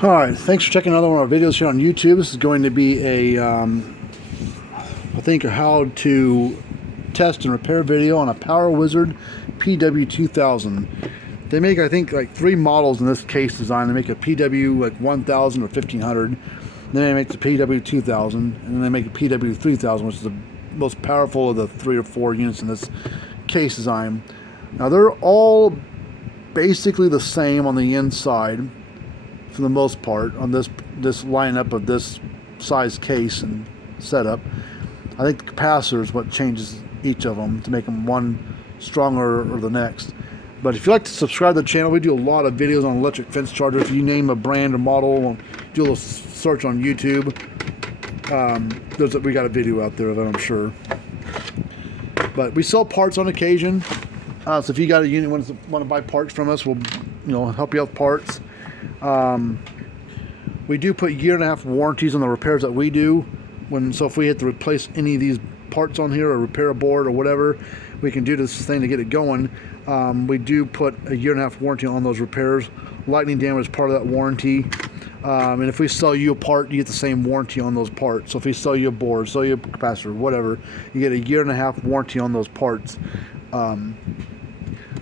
Alright, thanks for checking another one of our videos here on YouTube. This is going to be a, I think, a how to test and repair video on a Power Wizard PW2000. They make, I think, like 3 models in this case design. They make a PW1000 or 1500. Then they make the PW2000, and then they make a PW3000, which is the most powerful of the 3 or 4 units in this case design. Now they're all basically the same on the inside, for the most part, on this lineup of this size case and setup. I think the capacitor is what changes each of them to make them one stronger or the next. But if you'd like to subscribe to the channel, we do a lot of videos on electric fence chargers. If you name a brand or model, do a little search on YouTube. We got a video out there of it, I'm sure. But we sell parts on occasion. So if you got a unit want to buy parts from us, we'll help you out with parts. We do put 1.5 year warranties on the repairs that we do. So if we have to replace any of these parts on here or repair a board or whatever, we can do this thing to get it going. We do put a 1.5 year warranty on those repairs. Lightning damage is part of that warranty. And if we sell you a part, you get the same warranty on those parts. So if we sell you a board, sell you a capacitor, whatever, you get a 1.5 year warranty on those parts.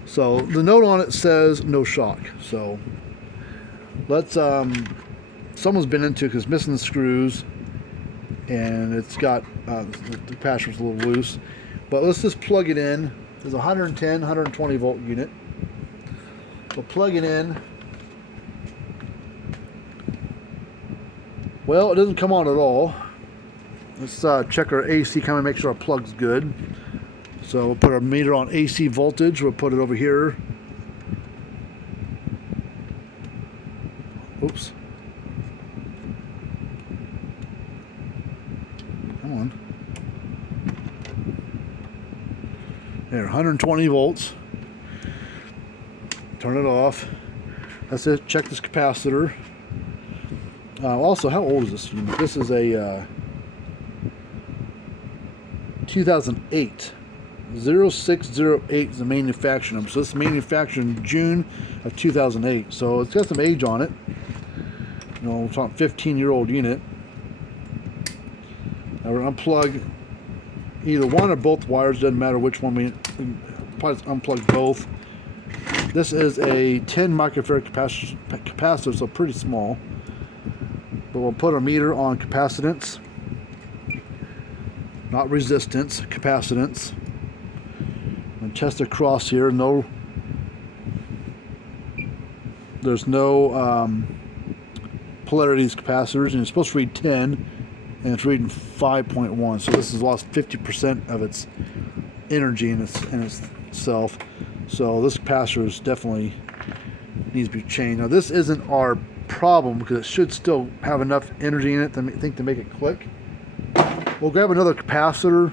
So the note on it says no shock. So let's, someone's been into it because it's missing the screws, and it's got, the capacitor's a little loose. But let's just plug it in. There's a 110, 120 volt unit. We'll plug it in. Well, it doesn't come on at all. Let's check our AC, kind of make sure our plug's good. So we'll put our meter on AC voltage. We'll put it over here. Oops. Come on. There, 120 volts. Turn it off. That's it. Check this capacitor. Also, how old is this unit? This is a 2008. 0608 is the manufacturer number. So this is manufactured in June of 2008. So it's got some age on it. You know, it's on a 15-year-old unit. Now we're going to unplug either one or both wires. Doesn't matter which one. We probably unplug both. This is a 10 microfarad capacitor, so pretty small. But we'll put our meter on capacitance, not resistance, capacitance. And test across here. There's no polarities capacitors, and it's supposed to read 10, and it's reading 5.1. So this has lost 50% of its energy in itself. So this capacitor is definitely needs to be changed. Now this isn't our problem because it should still have enough energy in it to make it click. We'll grab another capacitor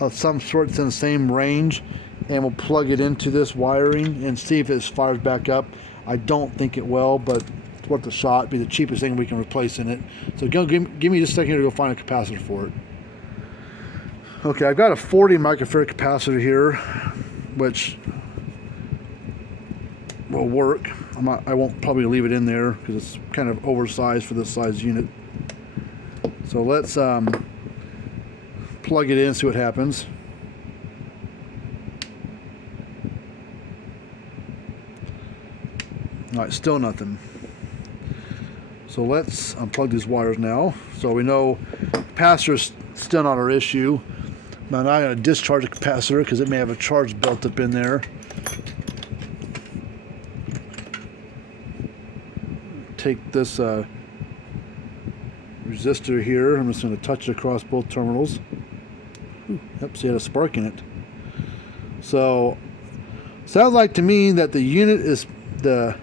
of some sort that's in the same range, and we'll plug it into this wiring and see if it fires back up. I don't think it will, but it's worth a shot. It'd be the cheapest thing we can replace in it. So give me just a second here to go find a capacitor for it. Okay, I've got a 40 microfarad capacitor here, which will work. I won't probably leave it in there because it's kind of oversized for this size unit. So let's plug it in and see what happens. Alright, still nothing. So let's unplug these wires now. So we know capacitor's still not our issue. Now I'm going to discharge the capacitor because it may have a charge built up in there. Take this resistor here. I'm just going to touch it across both terminals. Ooh, yep, see, it had a spark in it. So sounds like to me that the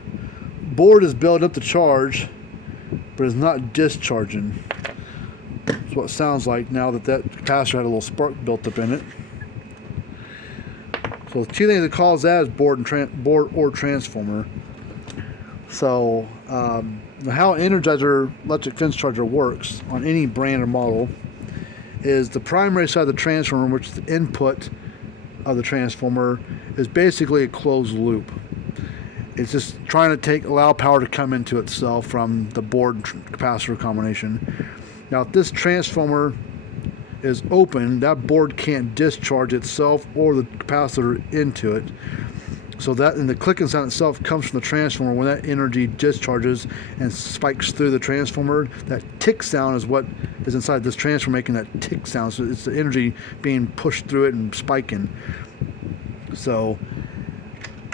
board is built up to charge, but it's not discharging. That's what it sounds like now that capacitor had a little spark built up in it. So the two things that cause that is board or transformer. So how an Energizer electric fence charger works on any brand or model is the primary side of the transformer, which is the input of the transformer, is basically a closed loop. It's just trying to allow power to come into itself from the board capacitor combination. Now, if this transformer is open, that board can't discharge itself or the capacitor into it. So that, and the clicking sound itself comes from the transformer. When that energy discharges and spikes through the transformer, that tick sound is what is inside this transformer making that tick sound. So it's the energy being pushed through it and spiking. So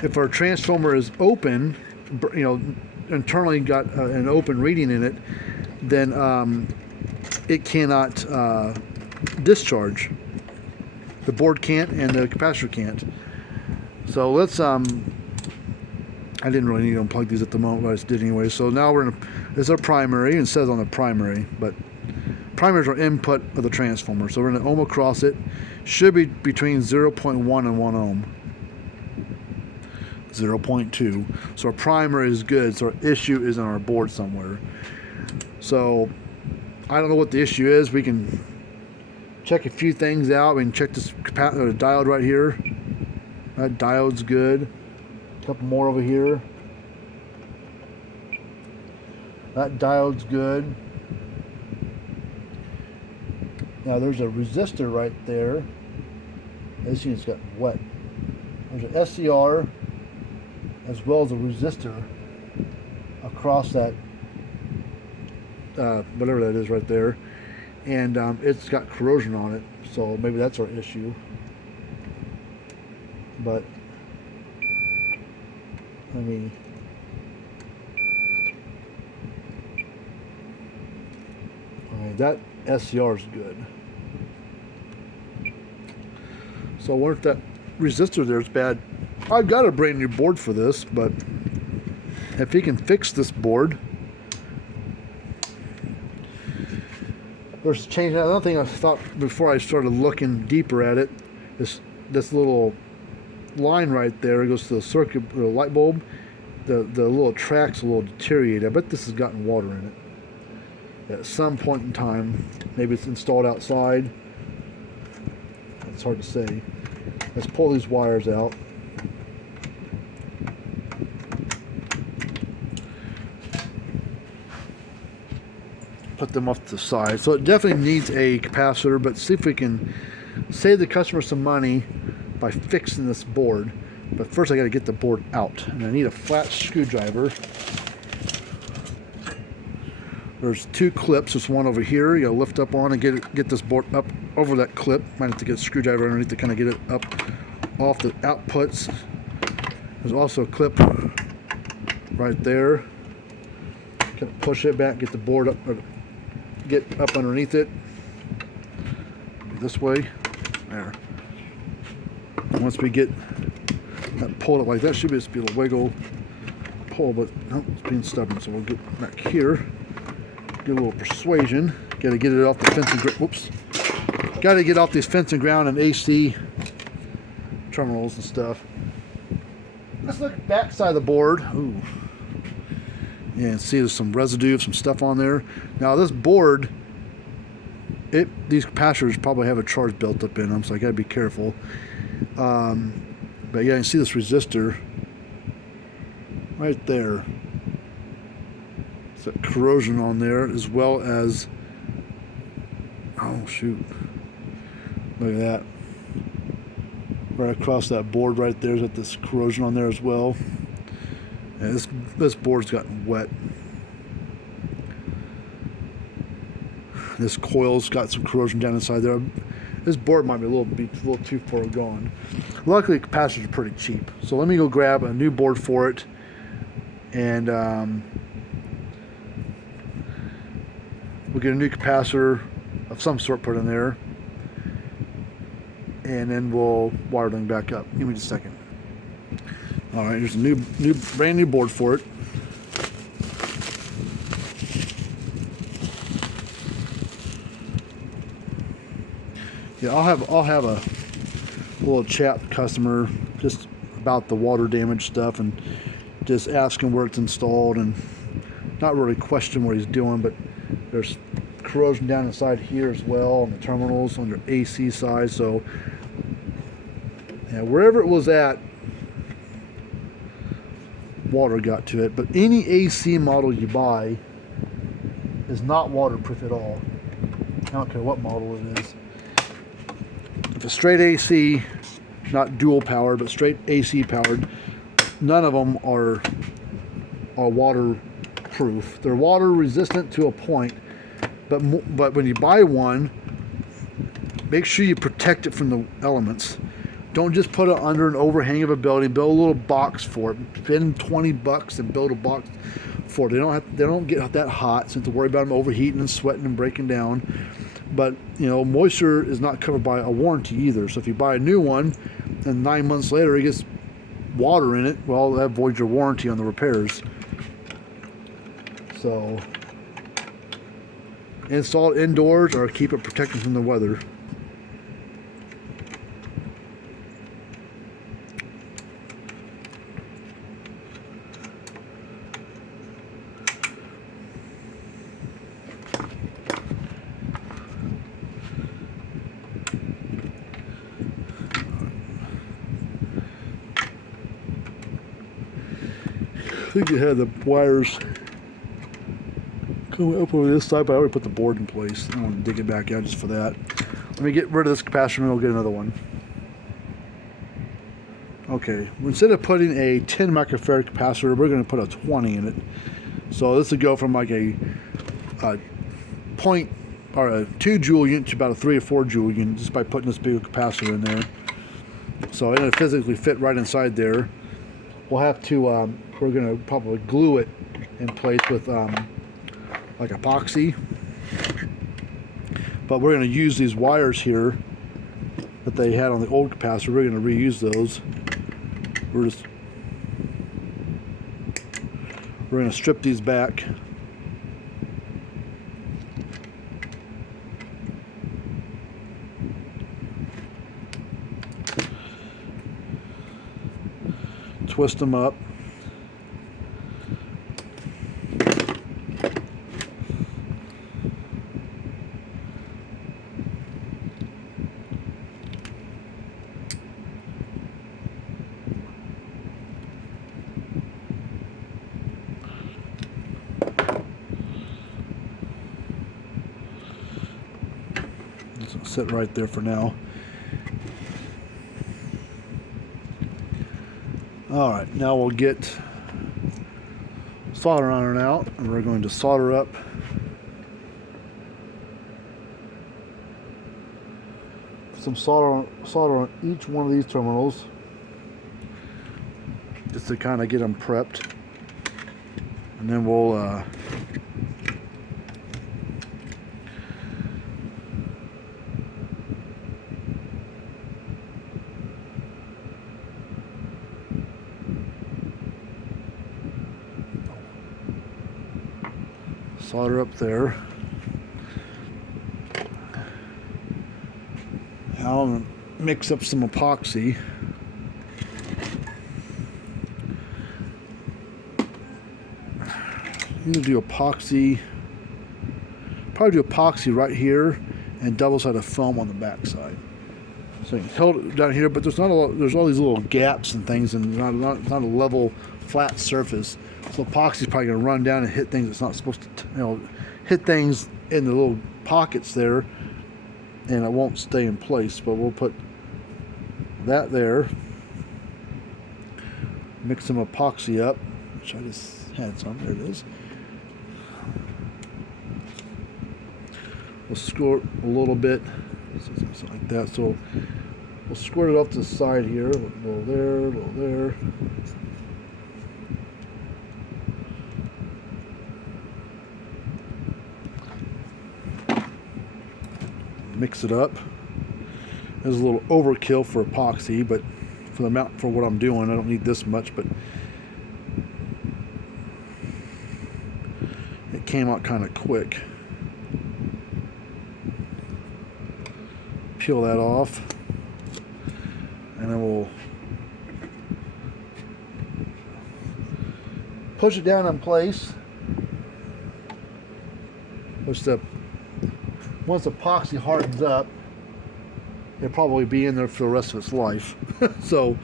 if our transformer is open, you know, internally got an open reading in it, then it cannot discharge. The board can't and the capacitor can't. So let's I didn't really need to unplug these at the moment, but I just did anyway. So now we're in this is our primary, and it says on the primary, but primary is our input of the transformer. So we're going to ohm across it. Should be between 0.1 and 1 ohm. 0.2. So our primary is good. So our issue is on our board somewhere. So I don't know what the issue is. We can check a few things out. We can check this diode right here. That diode's good. A couple more over here. That diode's good. Now there's a resistor right there. This unit's got wet. There's an SCR as well as a resistor across that whatever that is right there, and it's got corrosion on it, so maybe that's our issue. But let me alright, that SCR is good. So I wonder if that resistor there is bad. I've got a brand new board for this, but if he can fix this board, there's changing. Another thing I thought before I started looking deeper at it, this little line right there, it goes to the circuit, the light bulb. The little track's a little deteriorated. I bet this has gotten water in it at some point in time. Maybe it's installed outside. It's hard to say. Let's pull these wires out. Put them off to the side. So it definitely needs a capacitor, but see if we can save the customer some money by fixing this board. But first I got to get the board out, and I need a flat screwdriver. There's two clips. There's one over here. You got to lift up on and get this board up over that clip. Might have to get a screwdriver underneath to kind of get it up off the outputs. There's also a clip right there. Kind of push it back, get the board up, or get up underneath it. This way. There. And once we get that pulled up like that, should just be a little wiggle pull, but no, it's being stubborn. So we'll get back here. Get a little persuasion. Got to get it off the fencing. Whoops. Got to get off these fencing ground and AC terminals and stuff. Let's look at the back side of the board. Ooh. Yeah, and see there's some residue of some stuff on there. Now this board, these capacitors probably have a charge built up in them, so I got to be careful. But yeah, you can see this resistor right there. It's got corrosion on there, as well as, oh shoot, look at that. Right across that board right there's got this corrosion on there as well. And this board's gotten wet. This coil's got some corrosion down inside there. This board might be a little too far gone. Luckily, capacitors are pretty cheap. So let me go grab a new board for it, and we'll get a new capacitor of some sort put in there, and then we'll wire them back up. Give me just a second. All right, here's a brand new board for it. Yeah, I'll have a little chat with the customer just about the water damage stuff, and just ask him where it's installed, and not really question what he's doing, but there's corrosion down inside here as well on the terminals on the AC side. So yeah, wherever it was at, water got to it. But any AC model you buy is not waterproof at all. I don't care what model it is. If it's straight AC, not dual powered, but straight AC powered, none of them are waterproof. They're water resistant to a point, but when you buy one, make sure you protect it from the elements. Don't just put it under an overhang of a building. Build a little box for it. Spend $20 and build a box for it. They don't get that hot, so you have to worry about them overheating and sweating and breaking down. But you know, moisture is not covered by a warranty either. So if you buy a new one and 9 months later it gets water in it, well, that voids your warranty on the repairs. So install it indoors or keep it protected from the weather. I think you had the wires coming up over this side, but I already put the board in place. I don't want to dig it back out just for that. Let me get rid of this capacitor and we'll get another one. Okay, instead of putting a 10 microfarad capacitor, we're going to put a 20 in it. So this would go from like a 2 joule unit to about a 3 or 4 joule unit just by putting this big capacitor in there. So it'll physically fit right inside there. We'll have to, we're going to probably glue it in place with like epoxy. But we're going to use these wires here that they had on the old capacitor. We're going to reuse those. We're going to strip these back. Twist them up. Just sit right there for now. Alright, now we'll get solder iron out and we're going to solder up some solder on each one of these terminals just to kind of get them prepped, and then we'll solder up there. Now I'm going to mix up some epoxy. I'm going to do epoxy, probably do epoxy right here and double-sided foam on the back side. So you can hold it down here, but there's not a lot, there's all these little gaps and things, and not a level flat surface. So epoxy is probably going to run down and hit things it's not supposed to, hit things in the little pockets there, and it won't stay in place. But we'll put that there, mix some epoxy up, which I just had some. There it is. We'll squirt a little bit, something like that. So we'll squirt it off to the side here, a little there, a little there. Mix it up. There's a little overkill for epoxy, but for the amount for what I'm doing, I don't need this much. But it came out kind of quick. Peel that off, and then we'll push it down in place. Once epoxy hardens up, it'll probably be in there for the rest of its life. So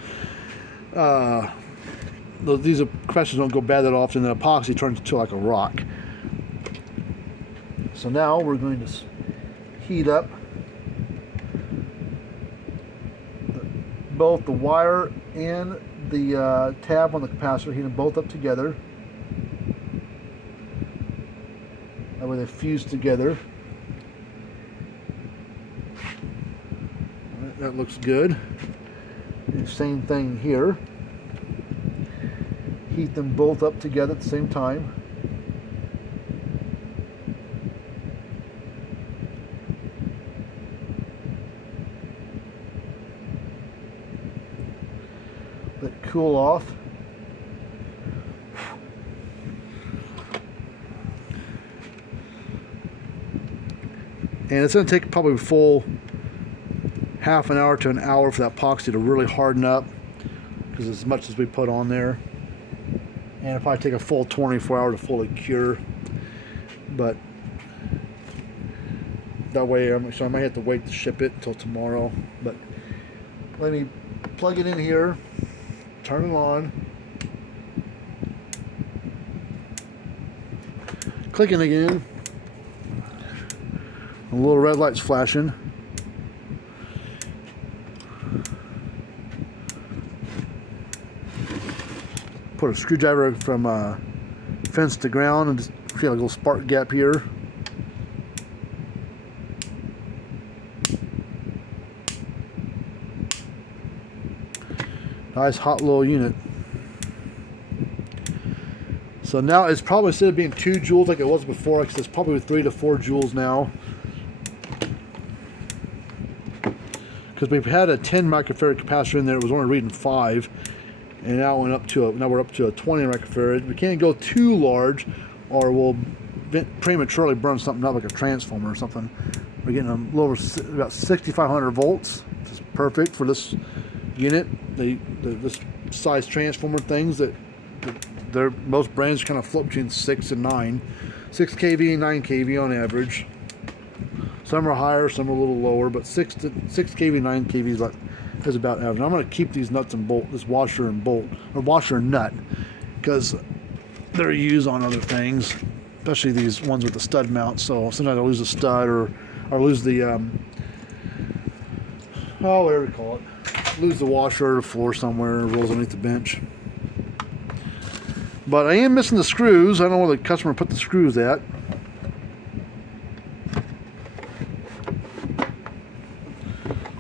these capacitors don't go bad that often. The epoxy turns into like a rock. So now we're going to heat up both the wire and the tab on the capacitor. Heat them both up together. That way they fuse together. Right, that looks good. And same thing here. Heat them both up together at the same time. Let it cool off. And it's going to take probably a full half an hour to an hour for that epoxy to really harden up, because as much as we put on there. And it'll probably take a full 24 hours to fully cure. But that way, so I might have to wait to ship it until tomorrow. But let me plug it in here, turn it on, clicking again. The little red light's flashing. Put a screwdriver from fence to ground and just feel like a little spark gap here. Nice hot little unit. So now it's probably, instead of being 2 joules like it was before, because it's probably 3 to 4 joules now. Because we've had a 10 microfarad capacitor in there, it was only reading 5, and now we're up to a 20 microfarad. We can't go too large, or we'll prematurely burn something up like a transformer or something. We're getting a little over about 6,500 volts. It's perfect for this unit. This size transformer things that most brands kind of flip between 6 and 9, 6 kV and 9 kV on average. Some are higher, some are a little lower, but 6 kV, 9 kV is about average. I'm going to keep these nuts and bolt, this washer and bolt, or washer and nut, because they're used on other things, especially these ones with the stud mount. So sometimes I lose a stud or lose the whatever you call it, lose the washer or the floor somewhere, or rolls underneath the bench. But I am missing the screws. I don't know where the customer put the screws at.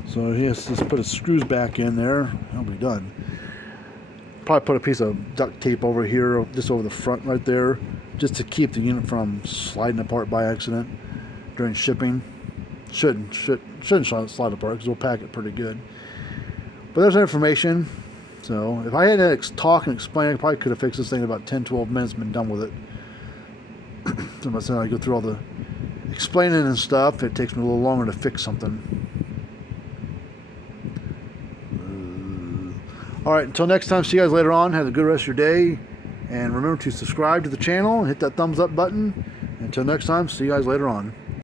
So he has to just put his screws back in there. That'll be done. Probably put a piece of duct tape over here, just over the front right there, just to keep the unit from sliding apart by accident during shipping. Shouldn't slide apart, because we'll pack it pretty good. But there's information. So if I had to talk and explain, I probably could have fixed this thing in about 10-12 minutes and been done with it. So by the time I go through all the explaining and stuff, it takes me a little longer to fix something. Alright, until next time, see you guys later on. Have a good rest of your day. And remember to subscribe to the channel and hit that thumbs up button. Until next time, see you guys later on.